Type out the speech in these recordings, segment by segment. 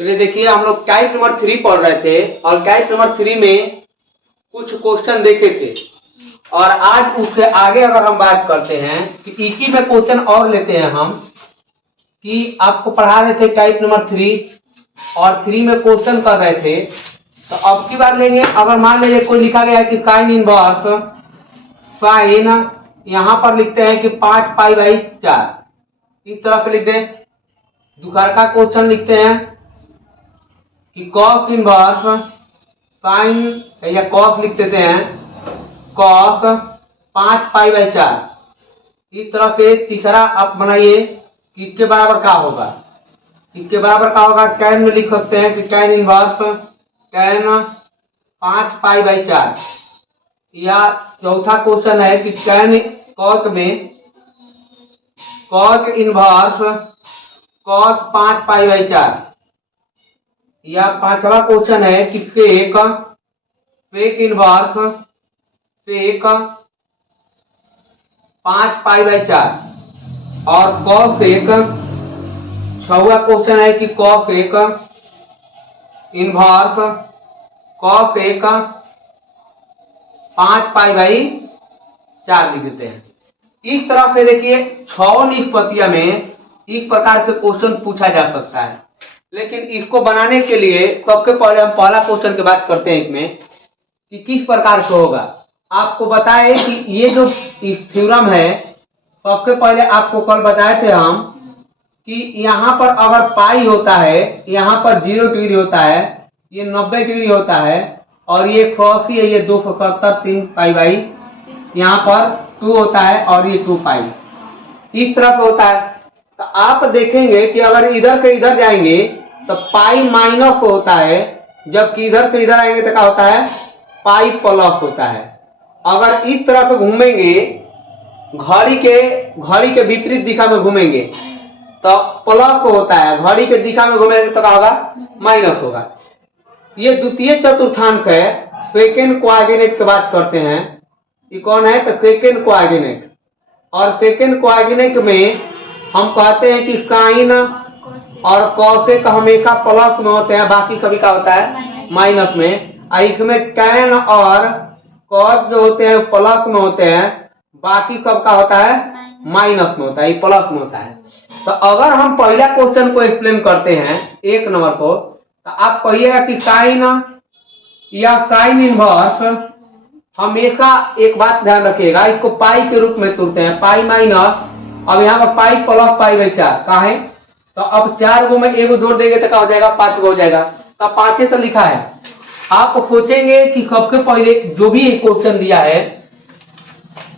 चलिए देखिए, हम लोग टाइप नंबर 3 पढ़ रहे थे और टाइप नंबर 3 में कुछ क्वेश्चन देखे थे और आज उसके आगे अगर हम बात करते हैं कि इसी में क्वेश्चन और लेते हैं हम कि आपको पढ़ा रहे थे टाइप नंबर 3 और 3 में क्वेश्चन कर रहे थे। तो अब की बात लेंगे, अगर मान लीजिए कोई लिखा गया है कि साइन इनवर्स साइन, यहाँ पर लिखते हैं कि 5 पाई बाई 4, इस तरह से लिख दें। दूसरा का क्वेश्चन लिखते हैं कि कॉस इनवर्स साइन या कॉस लिख देते हैं कॉस 5 पाई बाई 4, इस तरह से तीसरा आप बनाइए कि इसके बराबर क्या होगा। इसके बराबर क्या होगा, टैन में लिख सकते हैं कि tan inverse tan 5 pi by 4, या चौथा क्वेश्चन है कि टैन कॉस में cos inverse cos 5 pi by 4, या पांचवा क्वेश्चन है कि sec inverse sec 5 pi by 4, और कॉस एक, छठवां क्वेश्चन है कि कॉस एक इनवर्स कॉस एक 5 पाई बाई 4 लिख देते हैं। इस तरह से देखिए 6 निष्पत्तियों में इस प्रकार से क्वेश्चन पूछा जा सकता है। लेकिन इसको बनाने के लिए सबसे पहले हम पहला क्वेश्चन की बात करते हैं इसमें कि किस प्रकार से होगा। आपको बताए कि ये जो थ्योरम है, सबसे पहले आपको कल बताए थे हम कि यहाँ पर अगर पाई होता है, यहाँ पर 0 डिग्री होता है, ये 90 डिग्री होता है, और ये 180 है, ये 270 3 पाई बाई, यहाँ पर 2 होता है और ये 2 पाई, इस तरह से होता है। तो आप देखेंगे कि अगर इधर के इधर जाएंगे तो पाई माइनस होता है, जबकि इधर से इधर आएंगे तो क्या होता है, पाई प्लस होता है। अगर इस तरह से घूमेंगे, घड़ी के विपरीत दिशा में घूमेंगे तो प्लस होता है, घड़ी के दिशा में घूमेंगे तो क्या होगा, माइनस होगा। ये द्वितीय चतुर्थांक है, सेकेंड कोऑर्डिनेट की बात करते हैं। ये कौन है, तो सेकेंड कोऑर्डिनेट। और सेकेंड कोऑर्डिनेट में हम कहते हैं कि साइन और कॉसेक हमेशा प्लस में होते हैं, बाकी कभी क्या होता है, माइनस में। इसमें टैन और कॉस जो होते हैं प्लस में होते हैं, बाकी कब का होता है, माइनस में होता है, ये प्लस में होता है। तो अगर हम पहला क्वेश्चन को एक्सप्लेन करते हैं 1 नंबर को, तो आप कहिएगा कि साइन या साइन इनवर्स हमेशा एक बात ध्यान रखिएगा, इसको पाई के रूप में तोड़ते हैं, पाई माइनस, अब यहाँ पर पाई प्लस पाई बाई 4 का है। तो अब 4 गो में एगो जोड़ देंगे तो क्या हो जाएगा, 5 गो हो जाएगा। तो 5 तो लिखा है। आप सोचेंगे कि सबसे पहले जो भी क्वेश्चन दिया है,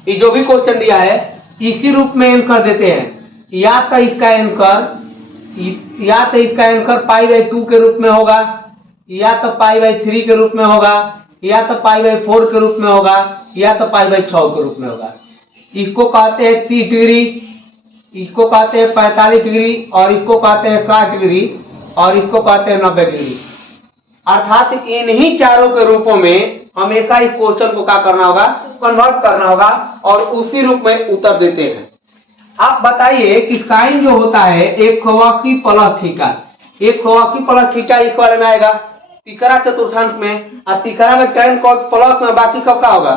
ये जो भी क्वेश्चन दिया है इसी रूप में आंसर देते हैं, या तो इसका आंसर पाई बाई 2 के रूप में होगा, या तो पाई बाई 3 के रूप में होगा, या तो पाई बाई 4 के रूप में होगा, या तो पाई बाई 6 के रूप में होगा। इसको कहते हैं 30 डिग्री, इसको कहते हैं 45 डिग्री, और इसको कहते हैं 60 डिग्री, और इसको कहते हैं 90 डिग्री। अर्थात इन्हीं चारों के रूपों में हमेशा इस क्वेश्चन को क्या करना होगा, कन्वर्ट करना होगा, और उसी रूप में उत्तर देते हैं। आप बताइए कि साइन जो होता है एक कोवाकी प्लस थीटा, एक कोवाकी प्लस थीटा इस वाले में आएगा तीसरा चतुर्थांश में, और तीसरा में टैन कॉस प्लस में, बाकी कब का होगा,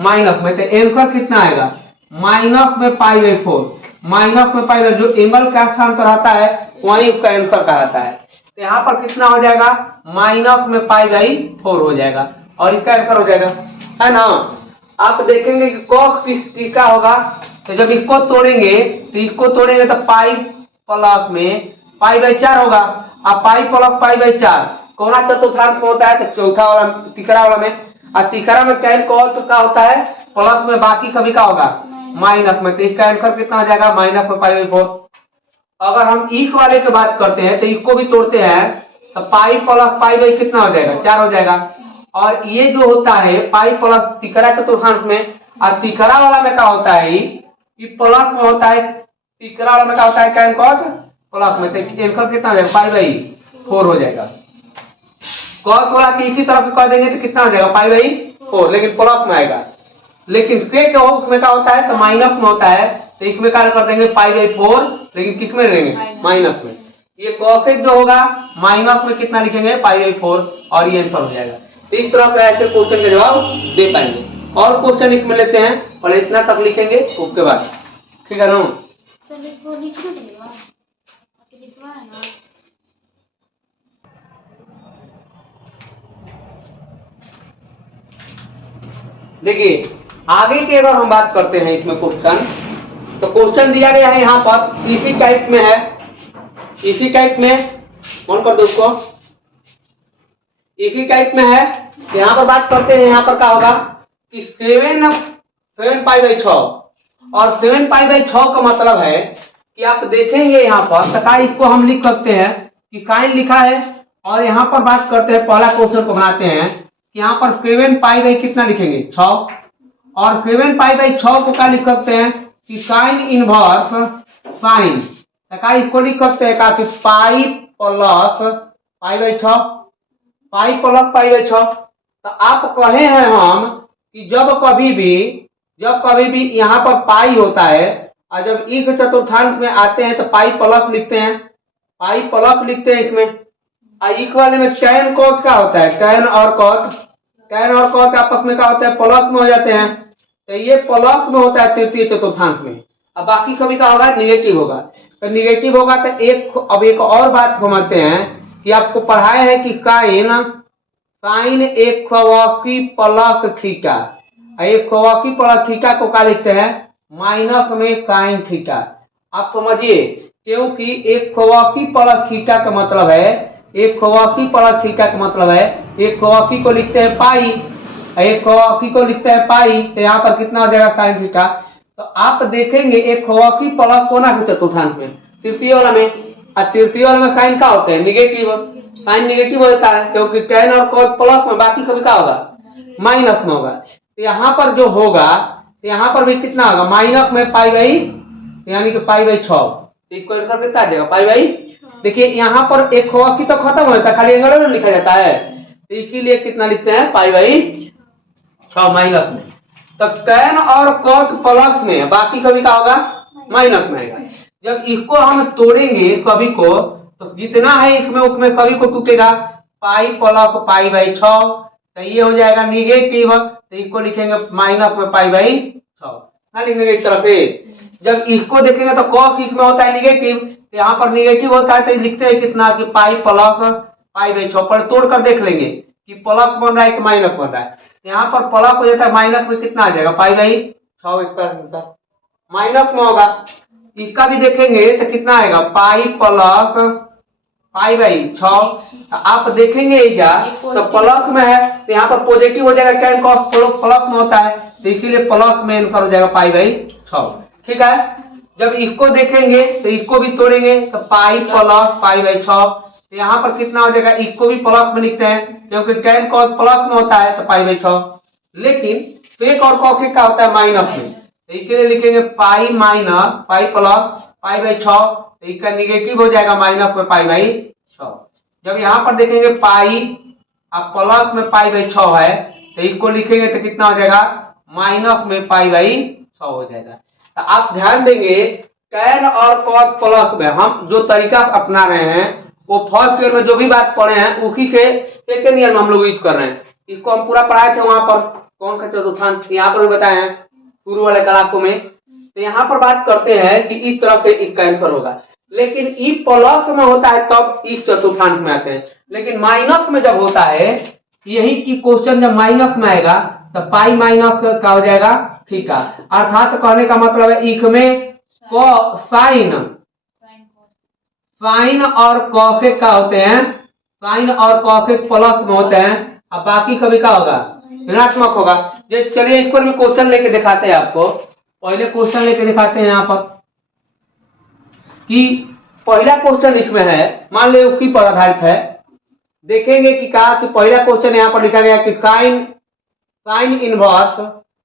माइनस में। तो आंसर कितना आएगा, माइनस में पाई बाई 4, माइनस में पाई बाई, जो एंगल का स्थान पर आता है वही उसका आंसर कहलाता है। तो यहाँ पर कितना हो जाएगा, माइनस में पाई बाई 4 हो जाएगा, और इसका आंसर हो जाएगा, है ना। आप देखेंगे कि कॉस किसका होगा, तो जब इसको तोड़ेंगे तो पाई प्लस में पाई बाई 4 होगा, और पाई प्लस पाई बाई 4 कौना चतुर्थांश में होता है, तो चौथा वाला तीसरा वाला में। और तीसरा में टैन कॉस का होता है प्लस में, बाकी कभी का होगा, माइनस में। तो इसका आंसर कितना हो जाएगा, माइनस में पाई बाई 4। अगर हम इस वाले की बात करते हैं तो इसको भी तोड़ते हैं, तो पाई प्लस पाई बाई कितना हो जाएगा, 4 हो जाएगा। और ये जो होता है पाई प्लस तीसरा चतुर्थांश में, और तीसरा वाला में क्या होता है, ये प्लस में होता है, तीसरा वाला में क्या होता है, टैन कॉस प्लस में। तो आंसर कितना हो जाएगा, पाई बाई 4 हो जाएगा। कॉस वाला की इसी तरफ कर देंगे तो कितना हो जाएगा, पाई बाई 4, लेकिन प्लस में आएगा। लेकिन सेक उसमें क्या होता है, तो माइनस में होता है, तो इसमें क्या कर देंगे, पाई बाई 4, लेकिन किस में देंगे, माइनस में। ये कॉसेक जो होगा माइनस में कितना लिखेंगे पाई/4 और ये आंसर हो जाएगा। तो इस तरह से ऐसे क्वेश्चन का जवाब दे पाएंगे। और क्वेश्चन इसमें लेते हैं और इतना तक लिखेंगे उसके बाद, ठीक है ना। देखिए आगे की अगर हम बात करते हैं इसमें क्वेश्चन, तो क्वेश्चन दिया गया है यहाँ पर इसी टाइप में है, इसी टाइप में कौन कर दो उसको, इसी टाइप में है। यहाँ पर बात करते हैं, यहाँ पर क्या होगा कि 7 पाई/6 और 7 पाई/6 का मतलब है कि आप देखेंगे यहाँ पर तथा इसको हम लिख सकते हैं कि साइन लिखा है। और यहाँ पर बात करते हैं, पहला क्वेश्चन को बनाते हैं कि यहाँ पर 7 पाई कितना लिखेंगे 6, और 7 पाई/6 को क्या लिख सकते हैं कि साइन इनवर्स साइन, तथा इसको लिख सकते हैं कि पाई प्लस पाई/6, पाई प्लस पाई/6। तो आप कहे हैं हम कि जब कभी भी यहाँ पर पाई होता है और जब एक चतुर्थांश में आते हैं तो पाई प्लस लिखते हैं, पाई प्लस लिखते हैं इसमें। इक वाले में टैन कॉस क्या होता है, टैन और कॉस आपस में क्या होता है प्लस में हो जाते हैं। तो ये प्लस में होता है तृतीय चतुर्थांश में। अब बाकी कभी क्या होगा निगेटिव होगा, तो निगेटिव होगा तो अब एक और बात समझते हैं कि आपको पढ़ाया है कि साइन एक खवाकी प्लस थीटा, एक खवाकी प्लस थीटा को क्या लिखते हैं माइनस में साइन थीटा। आप समझिए, क्योंकि एक खवाकी प्लस थीटा का मतलब है, एक खवाकी प्लस थीटा का मतलब है एक खवाकी को लिखते हैं पाई, एक खवाकी को लिखते हैं पाई, तो यहाँ पर कितना हो जाएगा साइन थीटा। तो आप देखेंगे एक खवाकी प्लस होना है चतुर्थांश में, तृतीय वाला में, और तृतीय वाला में साइन क्या होता है निगेटिव, साइन निगेटिव होता है क्योंकि टैन और कॉस प्लस में, बाकी कभी क्या होगा माइनस में होगा। तो यहाँ पर जो होगा, यहाँ पर भी कितना होगा माइनस में पाई/, यानी कि पाई/6, इसको कितना आ जाएगा पाई/। देखिए यहाँ पर एक खवाकी तो खत्म हो जाता है, खाली एंगल में लिखा जाता है, तो इसीलिए कितना लिखते हैं पाई/6 माइनस में। तो टैन और कॉस प्लस में, बाकी कभी क्या होगा माइनस में आएगा। जब इसको हम तोड़ेंगे कभी को, तो जितना है इसमें उसमें कभी को टूटेगा पाई प्लस पाई/6, तो ये हो जाएगा निगेटिव, तो इसको लिखेंगे माइनस में पाई/6 ना लिखेंगे इस तरह से। जब इसको देखेंगे तो कॉस इसमें होता है निगेटिव, तो यहाँ पर निगेटिव होता है तो लिखते हैं कितना कि पाई प्लस पाई/6, पर तोड़ कर देख लेंगे कि प्लस बन रहा है कि माइनस बन रहा है। यहाँ पर प्लस हो जाता है, माइनस में कितना आ जाएगा पाई/6, इसका माइनस में होगा। इसका भी देखेंगे तो कितना आएगा पाई प्लस पाई/6। आप देखेंगे इजा तो प्लस में है, तो यहाँ पर पॉजिटिव हो जाएगा, टैन कॉस प्लस में होता है, तो इसीलिए प्लस में आंसर हो जाएगा पाई/6, ठीक है। जब इसको देखेंगे तो इसको भी तोड़ेंगे तो पाई प्लस पाई/6, तो यहाँ पर कितना हो जाएगा, इसको भी प्लस में लिखते हैं क्योंकि टैन कॉस प्लस में होता है, तो पाई/6। लेकिन सेक और कॉसेक का होता है माइनस में, तो इसलिए लिखेंगे पाई माइनस पाई प्लस पाई/6, तो इसका निगेटिव हो जाएगा माइनस में पाई/6। जब यहाँ पर देखेंगे पाई अब प्लस में पाई/6 है, तो इसको लिखेंगे तो कितना हो जाएगा माइनस में पाई/6 हो जाएगा। तो आप ध्यान देंगे टैन और कॉस प्लस में हम जो तरीका अपना रहे हैं वो फर्स्ट ईयर में जो भी बात पढ़े हैं उसी के सेकेंड ईयर में हम लोग यूज कर रहे हैं। इसको हम पूरा पढ़ाए थे वहां पर कौन सा चतुर्थांश, यहाँ पर भी बताए हैं शुरू वाले क्लासों में। तो यहाँ पर बात करते हैं कि इस तरह से इसका आंसर होगा, लेकिन ई प्लस में होता है तब इस चतुर्थांश में आते हैं, लेकिन माइनस में जब होता है, यही की क्वेश्चन जब माइनस में आएगा तो पाई माइनस क्या हो जाएगा थीटा, अर्थात कहने का मतलब है इक में साइन और कॉसेक का होते हैं, साइन और कॉसेक प्लस में होते हैं, अब बाकी कभी क्या होगा ऋणात्मक होगा। चलिए इस पर भी क्वेश्चन लेके दिखाते हैं आपको, पहले क्वेश्चन लेके दिखाते हैं यहाँ पर कि पहला क्वेश्चन इसमें है, मान लो उसकी पर आधारित है। देखेंगे कि कहा कि पहला क्वेश्चन यहाँ पर लिखा गया कि साइन इनवर्स,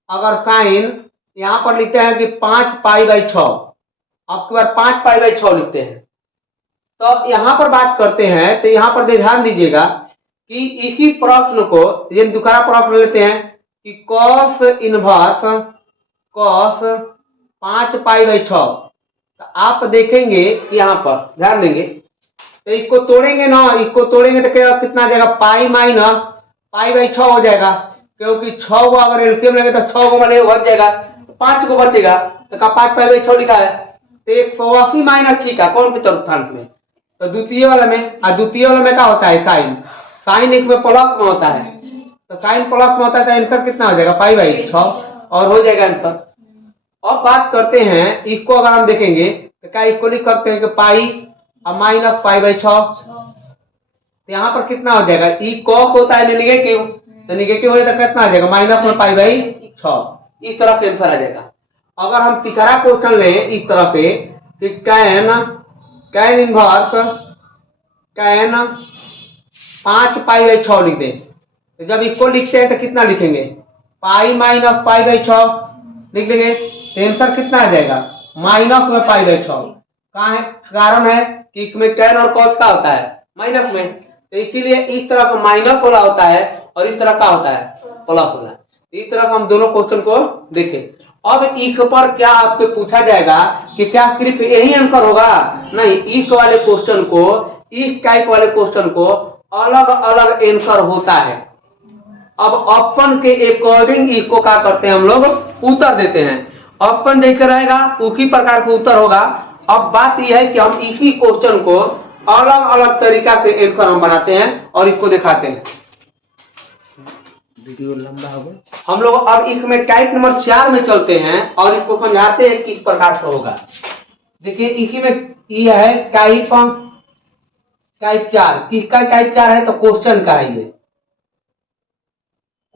अगर साइन यहाँ पर लिखते हैं कि 5 पाई/6, आपके बार 5 पाई/6 लिखते हैं। तो यहाँ पर बात करते हैं, तो यहाँ पर ध्यान दीजिएगा कि इसी प्रश्न को ये दूसरा प्रश्न लेते हैं कि कॉस इनवर्स कॉस 5 पाई/6। तो आप देखेंगे यहाँ पर ध्यान देंगे तो इसको तोड़ेंगे ना, इसको तोड़ेंगे तो क्या कितना आ जाएगा, पाई माइनस पाई बाई 6 हो जाएगा, क्योंकि 6 को अगर एलसीएम लेंगे तो 6 को माने बच जाएगा, 5 को बचेगा, तो का 5 पाई बाई 6 लिखा है, तो 180 माइनस थीटा कौन के चतुर्थांश में, तो द्वितीय वाला में, और द्वितीय वाला में क्या होता है, साइन, साइन एक में प्लस में होता है, तो साइन प्लस में होता है, तो आंसर कितना हो जाएगा, पाई बाई 6 और हो जाएगा आंसर। अब बात करते हैं इसको, अगर हम देखेंगे तो क्या इसको लिख सकते हैं कि पाई और माइनस पाई बाई 6, तो यहाँ पर कितना हो जाएगा, ई कॉक होता है निगेटिव, तो निगेटिव हो तो कितना आ जाएगा, माइनस में पाई बाई 6, इस तरह के आंसर आ जाएगा। अगर हम तीसरा क्वेश्चन लें इस तरह पे कि can inverse can 5 pi by 6 लिख दें, तो जब इसको लिखते हैं तो कितना लिखेंगे, पाई माइनस पाई बाई 6 लिख देंगे, तो आंसर कितना आ जाएगा, माइनस में पाई बाई 6। कहाँ है, कारण है कि इसमें टैन और कॉस का होता है माइनस में, तो इसीलिए इस तरह का माइनस वाला होता है और इस तरह का होता है प्लस वाला। इस तरह का हम दोनों क्वेश्चन को देखें। अब इस पर क्या आपसे पूछा जाएगा कि क्या सिर्फ यही आंसर होगा, नहीं, इस वाले क्वेश्चन को, इस टाइप वाले क्वेश्चन को अलग अलग आंसर होता है। अब ऑप्शन के अकॉर्डिंग इसको क्या करते हैं हम लोग, उत्तर देते हैं, ऑप्शन देकर रहेगा उसी प्रकार का उत्तर होगा। अब बात यह है कि हम इसी क्वेश्चन को अलग अलग तरीका से आंसर हम बनाते हैं और इसको दिखाते हैं। वीडियो लंबा हो गया, हम लोग अब इसमें टाइप नंबर 4 में चलते हैं और इसको समझाते हैं किस प्रकार से होगा। देखिए इसी में ये है टाइप 4, किसका टाइप 4 है, तो क्वेश्चन का है, ये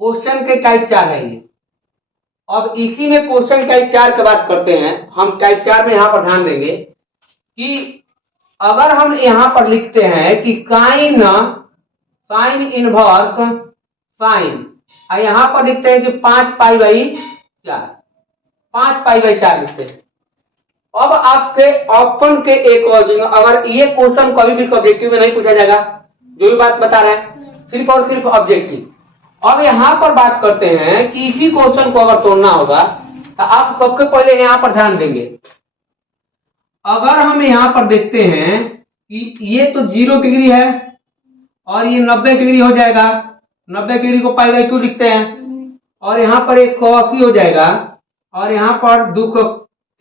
क्वेश्चन के टाइप 4 है ये। अब इसी में क्वेश्चन टाइप 4 की बात करते हैं, हम टाइप 4 में यहां पर ध्यान देंगे कि अगर हम यहां पर लिखते हैं कि साइन इनवर्स साइन, और यहां पर लिखते हैं कि 5 पाई बाई 4, 5 पाई बाई 4 लिखते हैं। अब आपके ऑप्शन के अकॉर्डिंग अगर ये क्वेश्चन कभी भी सब्जेक्टिव में नहीं पूछा जाएगा, जो भी बात बता रहे हैं सिर्फ और सिर्फ ऑब्जेक्टिव। अब यहां पर बात करते हैं कि इसी क्वेश्चन को अगर तोड़ना होगा तो आप सबसे पहले यहां पर ध्यान देंगे, अगर हम यहां पर देखते हैं कि ये तो 0 डिग्री है और ये 90 डिग्री हो जाएगा, 90 डिग्री को पाई बाई 2 लिखते हैं, और यहाँ पर एक 180 हो जाएगा, और यहाँ पर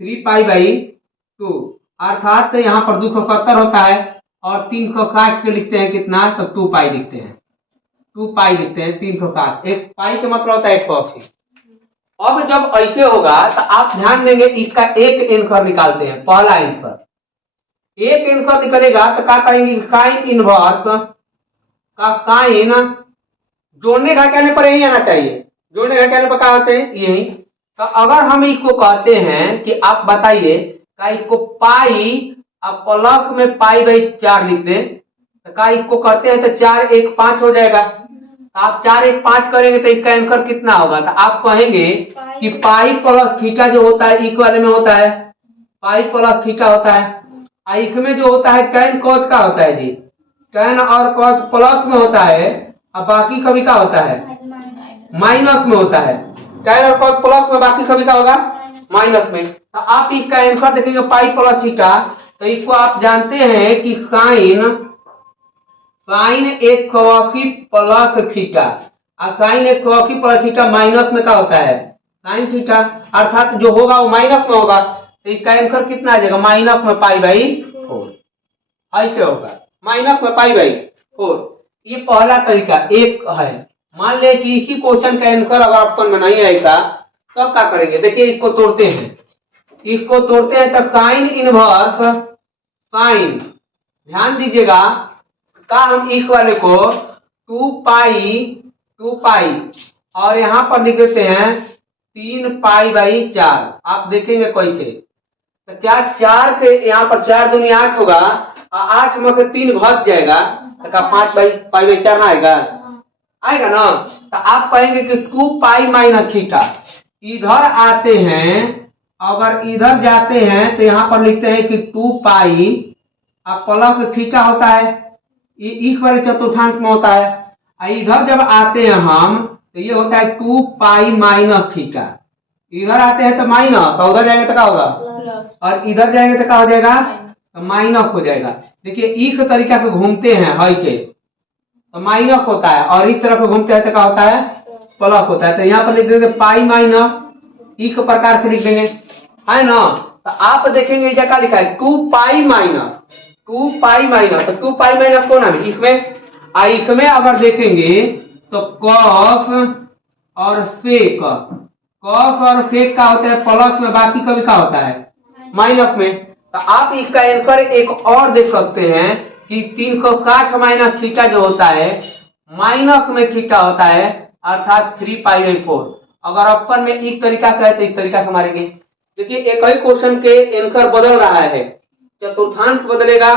3 पाई बाई 2, अर्थात यहाँ पर 270 होता है, और 360 के लिखते हैं कितना, तो 2 पाई लिखते हैं, 2 पाई लिखते हैं 360, एक पाई का मतलब होता है 180। अब जब ऐसे होगा तो आप ध्यान देंगे इसका एक आंसर निकालते हैं, पहला आंसर एक आंसर निकलेगा तो क्या कहेंगे, साइन इनवर्स का साइन, जोड़ने का कहने पर यही आना चाहिए, जोड़ने का कहने पर क्या होते हैं यही। तो अगर हम इसको कहते हैं कि आप बताइए का इसको पाई अब प्लस में पाई बाई 4 लिख दें, तो का इसको करते हैं तो 4 1 5 हो जाएगा, तो आप 4 1 5 करेंगे तो इसका आंसर कितना होगा, तो आप कहेंगे कि पाई प्लस थीटा जो होता है इस वाले में होता है, पाई प्लस थीटा होता है, और इसमें जो होता है टैन कॉस का होता है जी, टैन और कॉस प्लस में होता है, और बाकी कभी का होता है माइनस में होता है, टैन और कॉस प्लस में, बाकी कभी का होगा माइनस में। तो आप इसका आंसर देखेंगे पाई प्लस थीटा, तो इसको आप जानते हैं कि साइन 180 प्लस थीटा, और साइन 180 प्लस थीटा माइनस में क्या होता है साइन थीटा, अर्थात जो होगा वो माइनस में होगा, तो इसका आंसर कितना आ जाएगा, माइनस में पाई बाई 4, ऐसे होगा माइनस में पाई बाई 4। ये पहला तरीका एक है। मान ले कि इसी क्वेश्चन का आंसर अगर ऑप्शन में नहीं आएगा तब क्या करेंगे, देखिए इसको तोड़ते हैं, इसको तोड़ते हैं तो साइन इनवर्स साइन, ध्यान दीजिएगा का हम इस वाले को 2 पाई और यहां पर लिख देते हैं 3 पाई बाई 4, आप देखेंगे कैसे, तो क्या 4 के यहाँ पर 4 दूनी 8 होगा, और 8 में से 3 घट जाएगा, तो क्या 5 पाई बाई 4 ना आएगा ना। तो आप कहेंगे कि 2 पाई माइनस थीटा, इधर आते हैं, अगर इधर जाते हैं तो यहाँ पर लिखते हैं कि 2 पाई अब प्लस थीटा होता है, इस वाले चतुर्थांश में होता है, इधर जब आते हैं हम तो ये होता है 2 पाई माइनस थीटा, इधर आते हैं तो माइनस, और उधर जाएंगे तो क्या होगा, और इधर जाएंगे तो क्या हो जाएगा तो माइनस हो जाएगा। देखिए इस तरीका से घूमते हैं हई के तो माइनस होता है, और इस तरफ घूमते हैं तो क्या होता है, प्लस होता है। तो यहाँ पर लिख देंगे पाई माइनस इस प्रकार से लिख देंगे, है ना। तो आप देखेंगे इधर क्या लिखा है, 2 पाई माइनस 2 पाई माइनस, तो 2 पाई माइनस कौन है इसमें अगर देखेंगे तो कॉस और सेक, कॉस और सेक का होता है प्लस में, बाकी कभी का होता है माइनस में। तो आप इसका आंसर एक और देख सकते हैं कि 360 माइनस थीटा जो होता है माइनस में थीटा होता है, अर्थात 3π/4। अगर ऑप्शन में इस तरीका से है तो इस तरीका से मारेंगे। देखिए एक ही क्वेश्चन के आंसर बदल रहा है, चतुर्थांश बदलेगा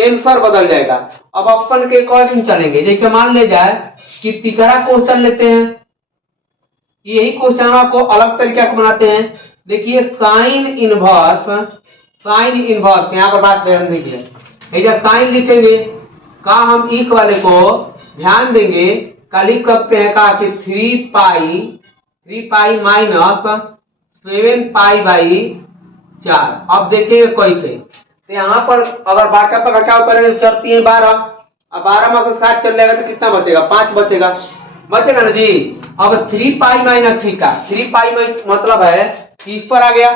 आंसर बदल जाएगा। अब ऑप्शन के अकॉर्डिंग चलेंगे। जैसे मान ले जाए कि तीसरा क्वेश्चन लेते हैं, यही क्वेश्चन को अलग तरीका से बनाते हैं। देखिए साइन इनवर्स यहाँ पर बात ध्यान दीजिए, जब साइन लिखेंगे का हम इस वाले को ध्यान देंगे का लिख सकते हैं का कि 3π माइनस 7π/4। अब देखेंगे कैसे, तो यहाँ पर अगर बाटा पर घटाव करेंगे चलती है 12, अब 12 में अगर 7 चल जाएगा तो कितना बचेगा, 5 बचेगा ना जी। अब 3π माइनस थीटा, 3π मतलब है कि इस पर आ गया।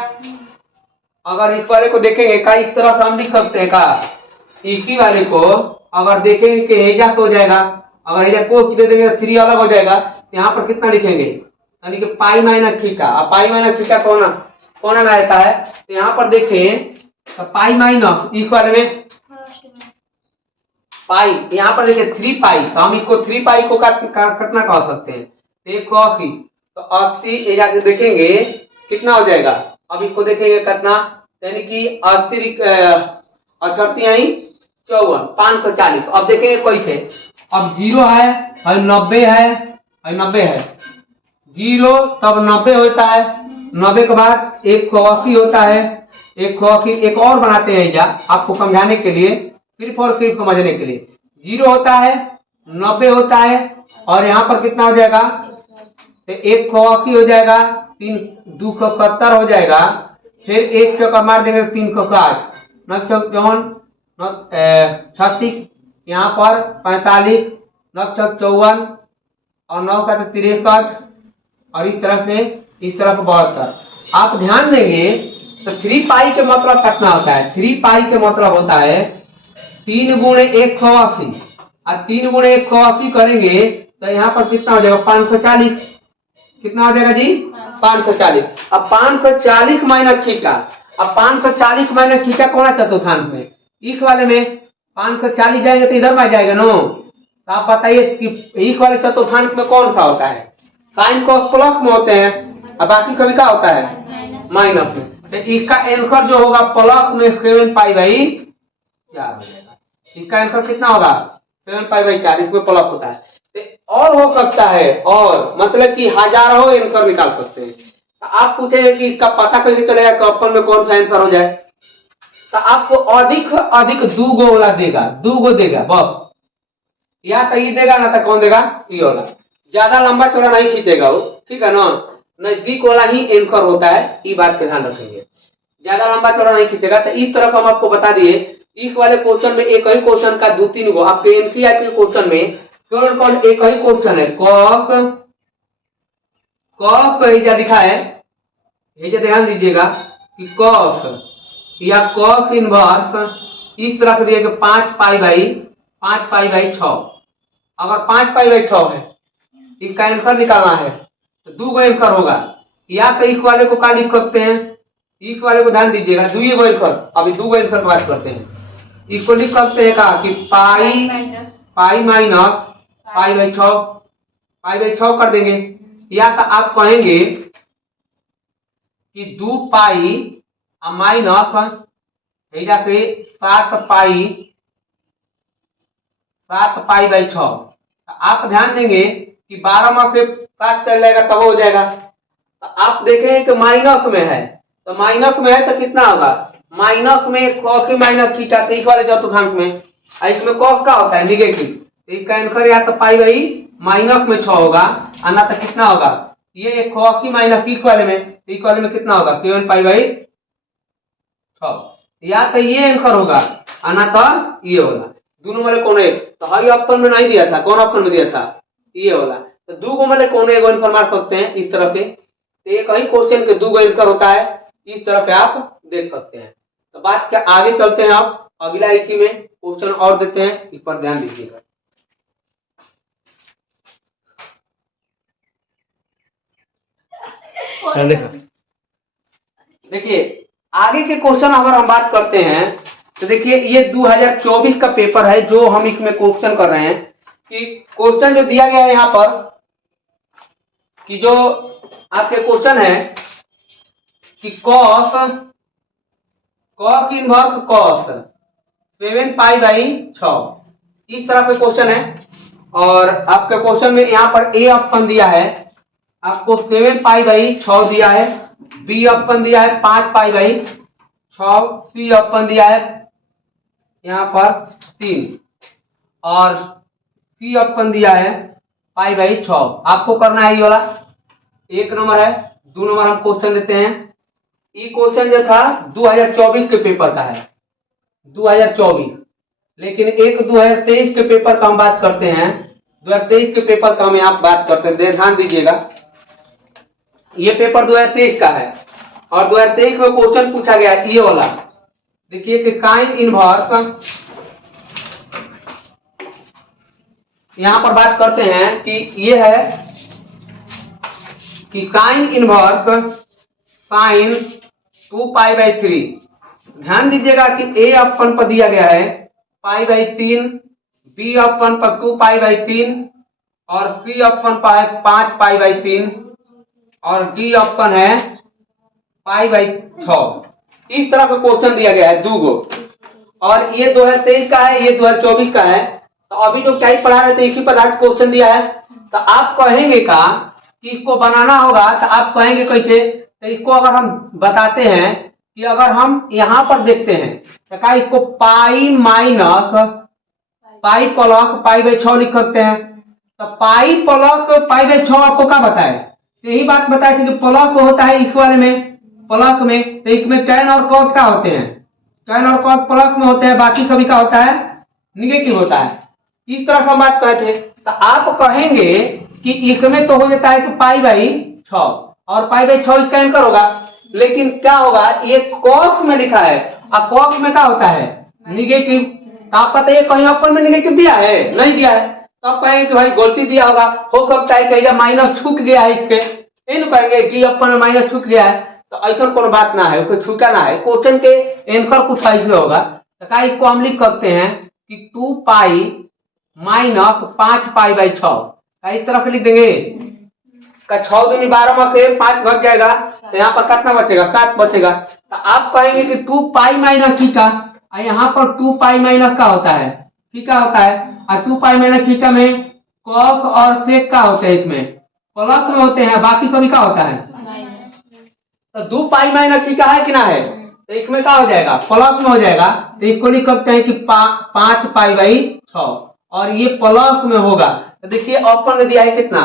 अगर इस वाले को देखेंगे का इस तरह से हम लिख सकते हैं का, एक ही वाले को अगर देखेंगे कि हेजा तो हो जाएगा, अगर हेजा को दे देंगे तो 3 अलग हो जाएगा। यहाँ पर कितना लिखेंगे, यानी कि पाई माइनस थीटा। अब पाई माइनस थीटा कौन में रहता है, तो यहाँ पर देखें तो पाई माइनस इस वाले में पाई, यहाँ पर देखिए 3π, तो हम इसको 3π को कितना कह सकते हैं, देखो तो अब जाके देखेंगे कितना हो जाएगा। अब इसको देखेंगे कितना, यानी कि 54 540। अब देखेंगे कैसे, अब 0 है और 90 है और 90 है, 0 तब 90 होता है, 90 के बाद 180 होता है, 180 एक और बनाते हैं या आपको समझाने के लिए, सिर्फ और सिर्फ समझने के लिए। 0 होता है, 90 होता है, और यहाँ पर कितना हो जाएगा, 180 हो जाएगा, 3 270 हो जाएगा, फिर 1 चौका मार देंगे 360, 36, यहाँ पर 45, 54 और 9 का 63, और इस तरफ से इस तरफ 72। आप ध्यान देंगे तो 3π के मतलब कितना होता है, 3π के मतलब होता है 3 गुणे 180, और 3 गुणे 180 करेंगे तो यहाँ पर कितना हो जाएगा 540, कितना हो जाएगा जी 540। अब 540 माइनस थीटा, अब 540 माइनस थीटा कौन है चतुर्थांश में, इस वाले में 540 जाएंगे तो इधर में आ जाएगा नो। तो आप बताइए कि इस वाले चतुर्थांश में कौन सा होता है, साइन कॉस प्लस में होते हैं, अब बाकी कभी क्या होता है माइनस में। तो इसका आंसर जो होगा प्लस में 7π/4 हो जाएगा। इसका आंसर कितना होगा 7π/4, इसमें प्लस होता है। तो और हो सकता है, और मतलब कि हजारों आंसर निकाल सकते हैं। तो आप पूछेंगे कि इसका पता कैसे चलेगा कि ऑप्शन में कौन सा आंसर हो जाए, तो आपको अधिक 2 गो वाला देगा, 2 गो देगा बस, या तो ये देगा ना तो कौन देगा, ये वाला। ज्यादा लंबा चौड़ा नहीं खींचेगा वो, ठीक है ना, नजदीक वाला ही आंसर होता है, ये बात का ध्यान रखेंगे, ज्यादा लंबा चौड़ा नहीं खींचेगा। तो इस तरफ हम आपको बता दिए, इस वाले क्वेश्चन में एक ही क्वेश्चन का 2-3 गो आपके एनसीईआरटी के क्वेश्चन में केवल एक ही क्वेश्चन है, कॉस का लिखा है, ये ध्यान दीजिएगा कि कॉस या कॉस इनवर्स इस तरह से दिया 5π/6। अगर 5π/6 है, इसका आंसर निकालना है तो 2 गो आंसर होगा, या तो इस वाले को क्या लिख सकते हैं, इस वाले को ध्यान दीजिएगा 2 गो आंसर, अभी 2 गो आंसर की बात करते हैं। इसको लिख सकते हैं कहा कि पाई माइनस π/6 कर देंगे, या तो आप कहेंगे कि 2π माइनस 7π/6। आप ध्यान देंगे कि 12 में से 7 चल जाएगा तब हो जाएगा। तो आप देखें कि माइनस में है, तो माइनस में है तो कितना होगा, माइनस में cos माइनस थीटा, तो इस वाले चतुर्थांश में इसमें cos का होता है निगेटिव, तो इसका आंसर या तो π/माइनस में 6 होगा, ना तो कितना होगा, ये cos माइनस इस वाले में कितना होगा 7π/6। या तो ये आंसर होगा और ना तो ये होगा। दोनों वाले कौन एक तो हाई ऑप्शन में नहीं दिया था, कौन ऑप्शन में दिया था ये वाला। तो दो गो वाले कौन एगो आंसर मार सकते हैं इस तरह पे। तो एक ही क्वेश्चन के दो गो आंसर होता है, इस तरह पे आप देख सकते हैं। तो बात क्या आगे चलते हैं, आप अगला इक्की में क्वेश्चन और देते हैं, इस पर ध्यान दीजिएगा। देखिए आगे के क्वेश्चन अगर हम बात करते हैं तो देखिए ये 2024 का पेपर है जो हम इसमें क्वेश्चन कर रहे हैं कि क्वेश्चन जो दिया गया है यहाँ पर कि जो आपके क्वेश्चन है कि cos inverse cos 7 pi by 6 इस तरह के क्वेश्चन है। और आपके क्वेश्चन में यहाँ पर ए ऑप्शन दिया है आपको 7 पाई बाई 6 दिया है, बी ऑप्शन दिया है 5 पाई बाई 6, सी ऑप्शन दिया है यहाँ पर 3 और सी ऑप्शन दिया है पाई बाई 6। आपको करना है ये वाला 1 नंबर है। 2 नंबर हम क्वेश्चन देते हैं। ये क्वेश्चन जो था 2024 के पेपर का है, 2024, लेकिन एक 2023 के पेपर का हम बात करते हैं। 2023 के पेपर का हम यहाँ बात करते हैं, ध्यान दीजिएगा। ये पेपर 2023 का है और 2023 में क्वेश्चन पूछा गया ये वाला। देखिए कि साइन इनवर्स, यहां पर बात करते हैं कि ये है कि sine inverse sine 2 pi by 3। ध्यान दीजिएगा कि ए ऑप्शन पर दिया गया है पाई बाई 3, बी ऑप्शन पर 2 पाई बाई 3 और सी ऑप्शन पर है 5 पाई बाई 3 और डी ऑप्शन है पाई बाई 6। इस तरह का क्वेश्चन दिया गया है 2 गो, और ये 2023 का है, ये 2024 का है। तो अभी जो टाइप पढ़ा रहे थे एक ही पदार्थ क्वेश्चन दिया है। तो आप कहेंगे का कि इसको बनाना होगा, तो आप कहेंगे कैसे। तो इसको अगर हम बताते हैं कि अगर हम यहाँ पर देखते हैं तो क्या इसको pi minus pi plus pi by 6 लिख सकते हैं। तो पाई प्लस पाई बाई 6 आपको क्या बताए, यही बात बताए थे कि प्लस होता है इस वाले में, प्लस में तो इसमें टैन और कॉस क्या होते हैं, टैन और कॉस प्लस में होते हैं, बाकी सभी का होता है निगेटिव होता है। इस तरह हम बात करते हैं। तो आप कहेंगे कि इसमें तो हो जाता है कि पाई बाई 6 और पाई बाई 6 इसका आंसर होगा, लेकिन क्या होगा ये कॉस में लिखा है और कॉस में क्या होता है निगेटिव। आप बताइए कहीं ऑप्शन में निगेटिव दिया है, नहीं दिया है। तो आप कहेंगे कि भाई गलती दिया होगा, हो सकता है कहीं माइनस छूट गया है इसके, इन कहेंगे कि ऑप्शन में माइनस छूट गया है। तो ऐसा कोई बात ना है, उसको छूटा ना है, क्वेश्चन के आंसर कुछ ऐसे होगा। तो क्या इसको हम लिख सकते हैं कि 2 पाई माइनस 5 पाई बाई 6 इस तरह से लिख देंगे। का 6 दूनी 12 में से 5 घट जाएगा तो यहाँ पर कितना बचेगा, 7 बचेगा। तो आप कहेंगे कि 2 पाई माइनस थीटा, यहाँ पर 2 पाई माइनस का होता है थीटा होता है, और 2 पाई माइनस थीटा में कॉस और सेक का होता है, इसमें प्लस में होते हैं, बाकी सभी का होता है। तो 2 पाई माइनस थीटा है कि ना है, तो इसमें क्या हो जाएगा प्लस में हो जाएगा। तो इसको लिख सकते हैं कि 5 पाई बाई 6 और ये प्लस में होगा। तो देखिए ऑप्शन में दिया है कितना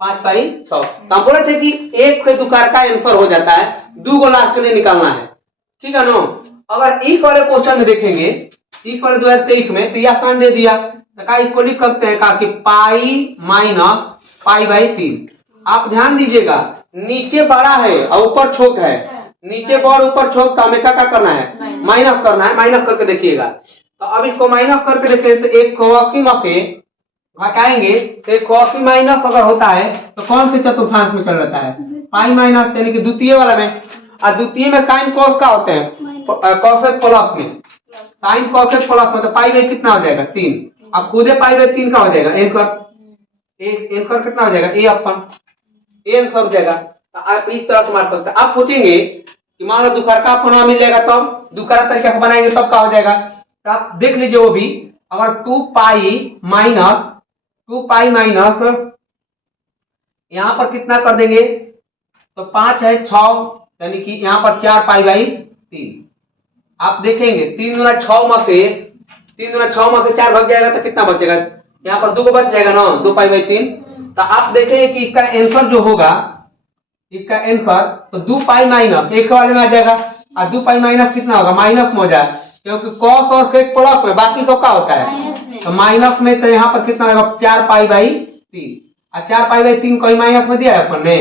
5 पाई 6। तो हम बोले थे कि एक के दुकार का आंसर हो जाता है, 2 को लास्ट के लिए निकालना है, ठीक है नो। अगर इस वाले क्वेश्चन में देखेंगे इस वाले 2023 में तो यह आसान दे दिया। तो इसको लिख सकते हैं कहा कि पाई माइनस पाई बाई 3। आप ध्यान दीजिएगा नीचे बड़ा है और ऊपर छोट है, नीचे बड़ ऊपर छोट, तो हमेशा क्या करना है माइनस करना है। माइनस करके देखिएगा, तो अब इसको माइनस करके देखिए तो एक कोकी में से घटाएंगे तो एक कोकी माइनस अगर होता है तो कौन से चतुर्थांश में चल जाता है पाई माइनस, यानी कि द्वितीय वाला में। और द्वितीय में साइन कॉस का होते हैं कॉसेक प्लस में, साइन कॉसेक प्लस में, तो पाई बाई कितना हो जाएगा 3। अब खुदे पाई बाई 3 का हो जाएगा आंसर कितना हो जाएगा ए ऑप्शन, ए आंसर हो जाएगा। आप इस तरह से मार सकते हैं। आप पूछेंगे कि मान लो दुखर का अपना मिल जाएगा, तब दुखरा तरीका से बनाएंगे तब क्या हो जाएगा। तो आप देख लीजिए वो भी, अगर 2 पाई माइनस यहाँ पर कितना कर देंगे तो 5 है 6, यानी कि यहाँ पर 4 पाई बाई 3। आप देखेंगे 3 दूना 6 में से 4 बच जाएगा तो कितना बचेगा, यहाँ पर 2 बच जाएगा ना, 2 पाई बाई 3। तो आप देखेंगे कि इसका आंसर जो होगा, इसका आंसर तो 2 पाई माइनस एक वाले में आ जाएगा, और 2 पाई माइनस कितना होगा, माइनस में हो जाए, क्योंकि कॉस और सेक प्लस में, बाकी तो क्या होता है तो माइनस में। तो यहाँ पर कितना होगा 4 पाई बाई 3, और 4 पाई बाई 3 कोई माइनस में दिया है अपन ने,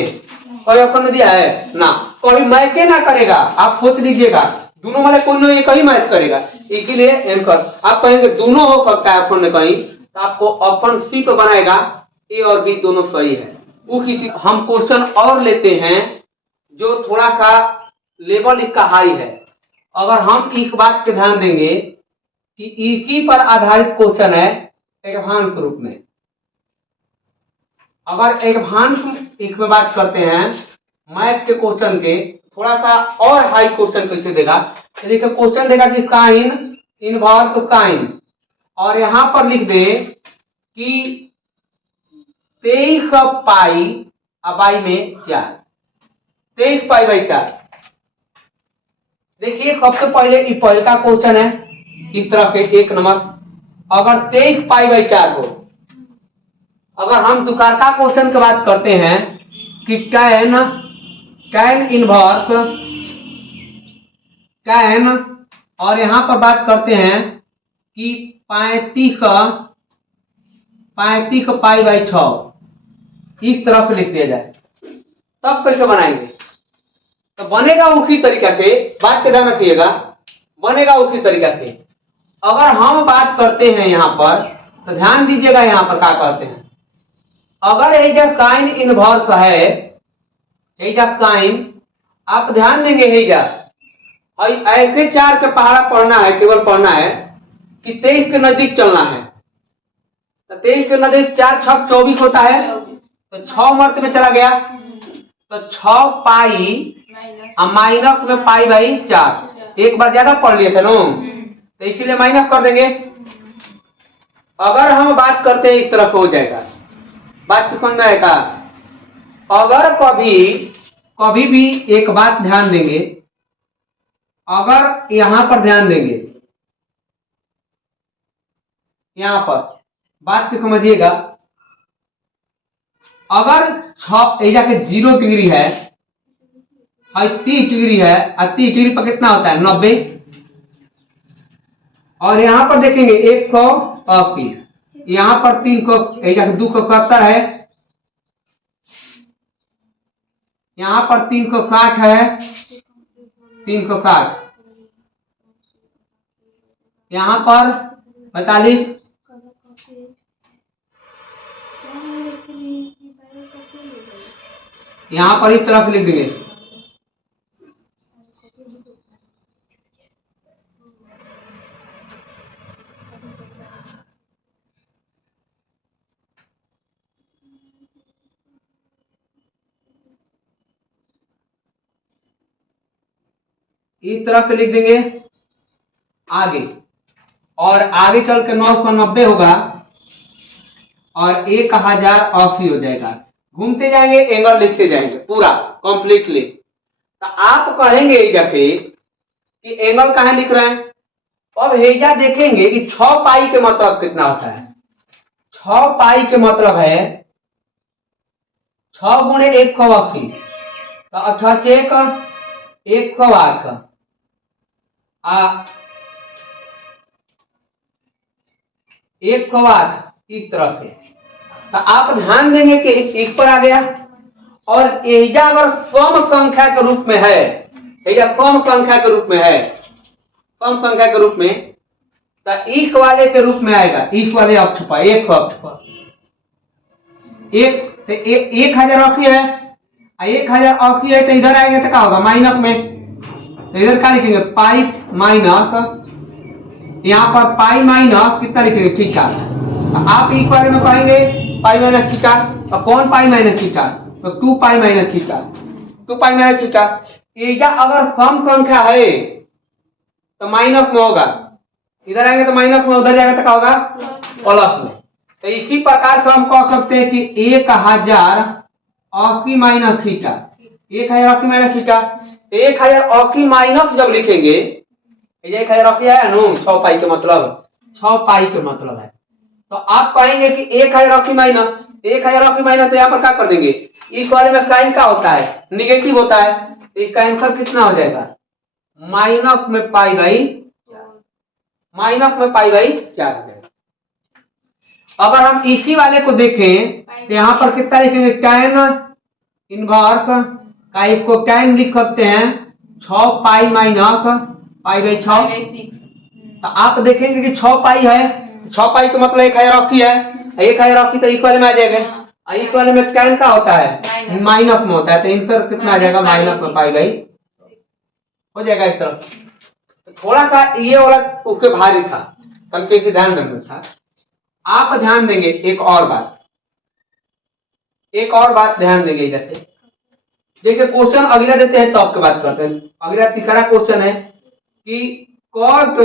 कोई अपन ने दिया है ना, कोई मैच ना करेगा। आप सोच लीजिएगा दोनों वाले कोई नहीं कहीं मैच करेगा, इसीलिए एंकर आप कहेंगे दोनों हो सकता है अपन ने कहीं, तो आपको ऑप्शन सी पे बनाएगा ए और बी दोनों सही है। उसी चीज हम क्वेश्चन और लेते हैं जो थोड़ा सा लेवल इसका हाई है। अगर हम इस बात पे ध्यान देंगे कि इसी पर आधारित क्वेश्चन है एडवांस रूप में। अगर एडवांस इसमें बात करते हैं मैथ के क्वेश्चन के, थोड़ा सा और हाई क्वेश्चन कैसे देगा, देखिए क्वेश्चन देगा कि साइन इनवर्स साइन, और यहां पर लिख दे कि 23 पाई बाई में 4, 23 पाई बाई 4। देखिए सबसे पहले ये पहले का क्वेश्चन है इस तरह के 1 नंबर, अगर 23 पाई बाई 4 हो। अगर हम दूसरा का क्वेश्चन की बात करते हैं कि tan इनवर्स tan, और यहां पर बात करते हैं कि 35 पाई बाई 6, इस तरह से लिख दिया जाए, तब कैसे बनाएंगे, तो बनेगा उसी तरीका से, बात का ध्यान रखिएगा, बनेगा उसी तरीका से। अगर हम बात करते हैं यहां पर, तो ध्यान दीजिएगा यहां पर क्या करते हैं, अगर एजा साइन इनवर्स है, एजा साइन, आप ध्यान देंगे एजा ऐसे 4 के पहाड़ा पढ़ना है, केवल पढ़ना है कि 23 के नजदीक चलना है, तो 23 के नजदीक 4 6 24 होता है, तो 6 मर्त में चला गया, तो 6 पाई माइनस में पाई बाई 4, एक बार ज्यादा पढ़ लिए थे नो, तो इसीलिए माइनस कर देंगे। अगर हम बात करते हैं इस तरफ हो जाएगा, बात को समझ में आएगा। अगर कभी भी एक बात ध्यान देंगे, अगर यहां पर ध्यान देंगे, यहां पर बात को समझिएगा, अगर 0 डिग्री है और 30 डिग्री है, और 30 डिग्री पर कितना होता है 90, और यहां पर देखेंगे 180, यहां पर 270 है, यहां पर 360 है, 360, यहां पर 45, यहां पर इस तरफ लिख देंगे, इस तरफ से लिख देंगे आगे, और आगे चल के 990 होगा और 1080 हो जाएगा। घूमते जाएंगे, एंगल लिखते जाएंगे पूरा कंप्लीटली। तो आप कहेंगे जैसे कि एंगल कहां लिख रहे हैं, अब हेजा देखेंगे कि 6 पाई के मतलब कितना होता है। 6 पाई के मतलब है 6 गुणे 180, तो 6 चेक 108, 108 इस तरह से। तो आप ध्यान देंगे कि एक पर आ गया, और एजा अगर सम संख्या के रूप में है, एजा सम संख्या के रूप में है, सम संख्या के रूप में, तो इस वाले के रूप में आएगा, इस वाले अक्ष पर, एक अक्ष पर 1080 है, 1080 है, तो इधर आएंगे तो क्या होगा माइनस में, तो इधर क्या लिखेंगे पाई माइनस, यहाँ पर पाई माइनस कितना लिखेंगे थीटा। आप इस बारे में कहेंगे पाई माइनस थीटा, और कौन पाई माइनस थीटा, तो 2 pi minus theta, 2 pi minus theta. एजा अगर कम संख्या है तो माइनस में होगा, इधर आएंगे तो माइनस में, उधर जाएगा तो क्या होगा प्लस में। तो इसी प्रकार से हम कह सकते हैं कि 1080 minus theta, 1080 minus theta, 1080 minus जब लिखेंगे, 1080 है नो, 6 पाई के मतलब, 6 पाई के मतलब है, तो आप कहेंगे कि 1080 माइनस, 1080 माइनस, तो यहाँ पर क्या कर देंगे, इस वाले में साइन का होता है निगेटिव होता है, तो इसका आंसर कितना हो जाएगा माइनस में पाई बाई माइनस में पाई बाई 4 हो जाएगा। अगर हम इसी वाले को देखें तो यहाँ पर कितना लिखेंगे, टैन इनवर्स का, इसको टैन लिख सकते हैं 6 पाई माइनस पाई बाई 6। तो आप देखेंगे कि 6 पाई है, 6 पाई तो मतलब 1080 है, 1080 तो इक्वल में आ जाएगा। इक्वल में टैन का होता है माइनस में होता है, तो आंसर कितना आ जाएगा, माइनस में पाई बाई हो जाएगा इस तरफ। तो थोड़ा सा ये वाला उसके भारी था, कंप्लीट ध्यान रखना था। आप ध्यान देंगे एक और बात ध्यान देंगे। जैसे देखिए क्वेश्चन अगला देते हैं तो आपके बात करते हैं। अगला तीसरा क्वेश्चन है कि कॉट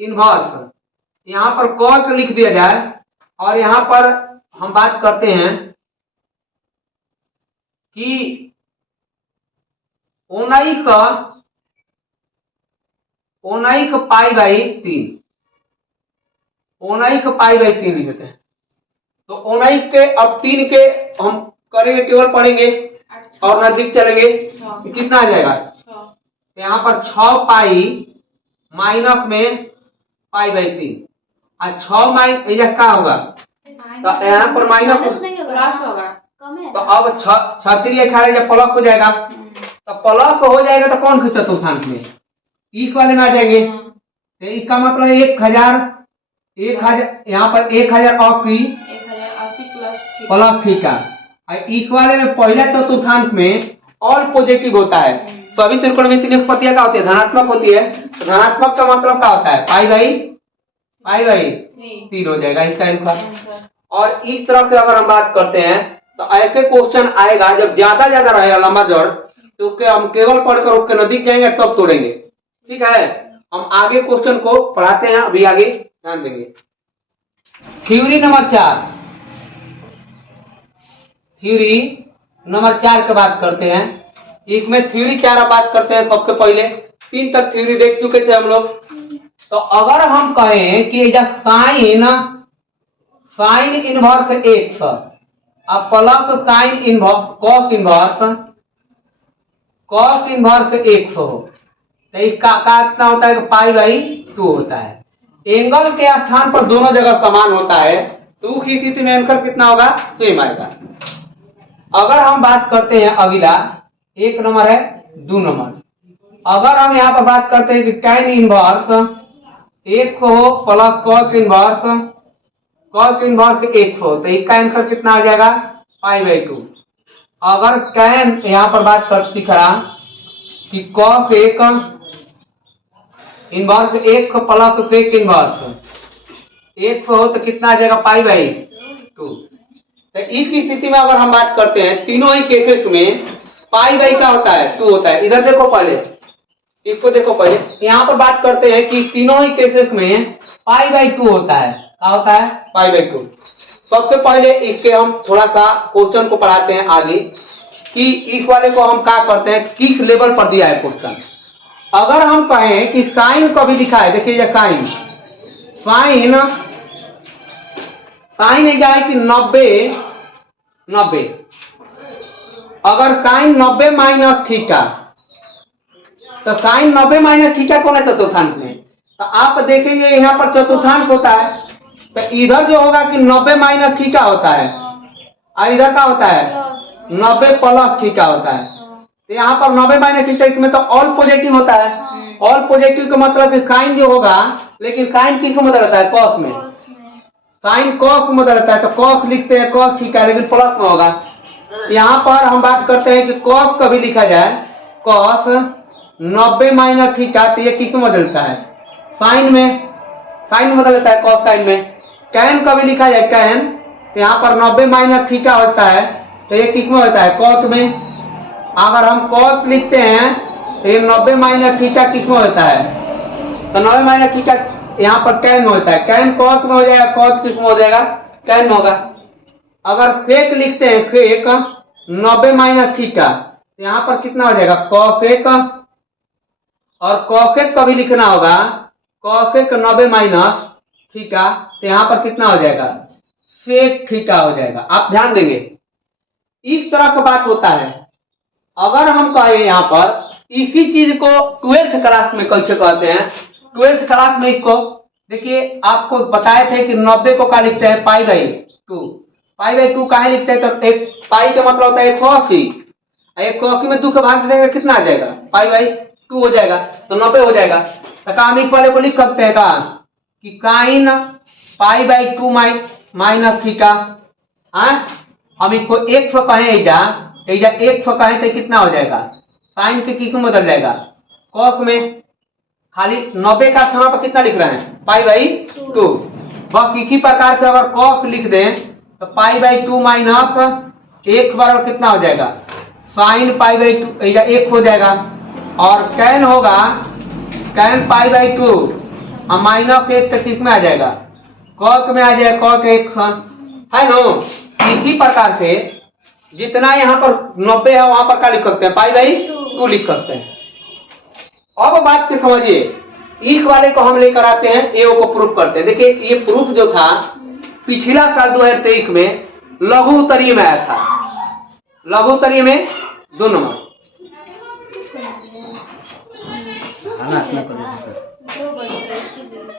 इनवर्स, यहाँ पर कॉट लिख दिया जाए और यहाँ पर हम बात करते हैं कि ओनाइक पाई बाई 3, ओनाइक पाई बाई 3 लिखते हैं। तो ओनाइक के अब 3 के हम करेंगे, केवल पढ़ेंगे और नजदीक चलेंगे, कितना आ जाएगा, तो यहाँ पर 6 पाई माइनस में पाई बाई 3 और 6 माइनस क्या होगा, तो यहाँ पर माइनस होगा। तो अब 6 जब प्लस हो जाएगा, तो प्लस हो जाएगा तो कौन सा चतुर्थांश में, इस वाले में आ जाएंगे। तो इसका मतलब 1000 यहाँ पर 1080 प्लस थीटा, इस वाले में पहला चतुर्थांश में ऑल पॉजिटिव होता है। सभी त्रिकोणमितीय निष्पत्तियां क्या होती है, धनात्मक होती है। तो धनात्मक का मतलब क्या होता है, पाई बाई 3 हो जाएगा इसका आंसर। और इस तरह के अगर हम बात करते हैं तो ऐसे क्वेश्चन आएगा जब ज्यादा रहेगा लंबा जोड़, तो हम केवल पढ़कर उसके नजदीक जाएंगे तब तोड़ेंगे, ठीक है। हम आगे क्वेश्चन को पढ़ाते हैं, अभी आगे ध्यान देंगे। थ्योरी नंबर 4 की बात करते हैं। इसमें थ्योरी 4 बात करते हैं। सबसे पहले 3 तक थ्योरी देख चुके थे हम लोग। तो अगर हम कहें कि साइन इनवर्स एक्स और plus sine inverse cos inverse x हो, तो इसका कितना होता है, पाई बाई 2 होता है। एंगल के स्थान पर दोनों जगह समान होता है, तो उस स्थिति में आंसर कितना होगा, सेम आएगा। अगर हम बात करते हैं अगला 1 नंबर है 2 नंबर, अगर हम यहाँ पर बात करते हैं कि tan इनवर्स एक्स हो प्लस कॉस इनवर्स एक्स हो, तो इसका आंसर कितना आ जाएगा, पाई बाई 2। अगर tan यहाँ पर बात करती खड़ा कि cos inverse x plus sec inverse x हो, तो कितना आ जाएगा, पाई बाई 2। तो इस स्थिति में अगर हम बात करते हैं तीनों ही केसेस में पाई बाई का होता है 2 होता है। इधर देखो, पहले इसको देखो, पहले यहाँ पर बात करते हैं कि तीनों ही केसेस में पाई बाई 2 होता है। क्या होता है, पाई बाई 2। सबसे पहले इसके हम थोड़ा सा क्वेश्चन को पढ़ाते हैं आगे कि इस वाले को हम क्या करते हैं, किस लेवल पर दिया है क्वेश्चन। अगर हम कहें कि साइन कभी लिखा है, देखिए ये साइन है कि 90, अगर साइन 90 माइनस थीटा, तो साइन 90 माइनस थीटा कौन है, चतुर्थांश में। तो आप देखेंगे यहाँ पर चतुर्थांश होता है, तो इधर जो होगा कि 90 माइनस थीटा होता है और इधर का होता है 90 प्लस थीटा होता है। तो यहाँ पर 90 माइनस थीटा, इसमें तो ऑल पॉजिटिव होता है। ऑल पॉजिटिव का मतलब साइन जो होगा, लेकिन साइन किस को बदल रहता है, कॉस में। साइन कॉस को बदल रहता है, तो कॉस लिखते हैं कॉस थीटा, लेकिन प्लस में होगा। यहाँ पर हम बात करते हैं कि कॉस कभी लिखा जाए, कॉस 90 माइनस थीटा, तो ये किस में बदलता है, साइन में बदलता है, कॉस साइन में। टैन कभी लिखा जाए टैन, तो यहाँ पर 90 माइनस थीटा होता है, तो ये किस में होता है, कॉस में। अगर हम कॉस लिखते हैं तो ये 90 माइनस थीटा किस में होता है, तो 90 माइनस थीटा यहाँ पर टैन में होता है। टैन कॉस में हो जाएगा, कॉस किस में हो जाएगा, टैन में होगा। अगर सेक लिखते हैं, सेक 90 माइनस थीटा, तो यहाँ पर कितना हो जाएगा, कॉसेक। और कॉसेक कभी लिखना होगा, कॉसेक 90 माइनस थीटा, तो यहाँ पर कितना हो जाएगा, सेक थीटा हो जाएगा। आप ध्यान देंगे, इस तरह का बात होता है। अगर हम कहें यहाँ पर इसी चीज को 12th क्लास में कैसे कहते हैं? 12th क्लास में इसको देखिए, आपको बताए थे कि 90 को क्या लिखते हैं? पाई बाई 2। पाई बाई 2 काहे लिखते हैं? तो एक पाई का मतलब होता है 180। 180 में 2 का भाग देंगे कितना आ जाएगा? पाई बाई 2 हो जाएगा, तो 90 हो जाएगा। तो काम इस वाले को लिख सकते हैं का कि काइन पाई बाई 2 माइनस थीटा। हम इसको 100 कहें, एजा 100 कहें तो कितना हो जाएगा? साइन के किस में बदल जाएगा? कॉस में। खाली 90 का स्थान पर कितना लिख रहे हैं? पाई बाई 2। बस इसी प्रकार से अगर कॉस लिख दें तो पाई बाई 2 माइनस 1 बराबर कितना हो जाएगा? साइन पाई बाई 2 1 हो जाएगा। और टैन होगा टैन पाई बाई 2 और माइनस 1 तक किस में आ जाएगा? कॉस में आ जाएगा, कॉस 1 है नो। इसी प्रकार से जितना यहाँ पर 90 है वहां पर क्या लिख सकते हैं? पाई बाई 2 लिख सकते हैं। अब बात को समझिए, इस वाले को हम लेकर आते हैं, ए को प्रूफ करते हैं। देखिए ये प्रूफ जो था पिछला साल 2023 में लघु उत्तरीय में आया था। लघु उत्तरीय में 2 नंबर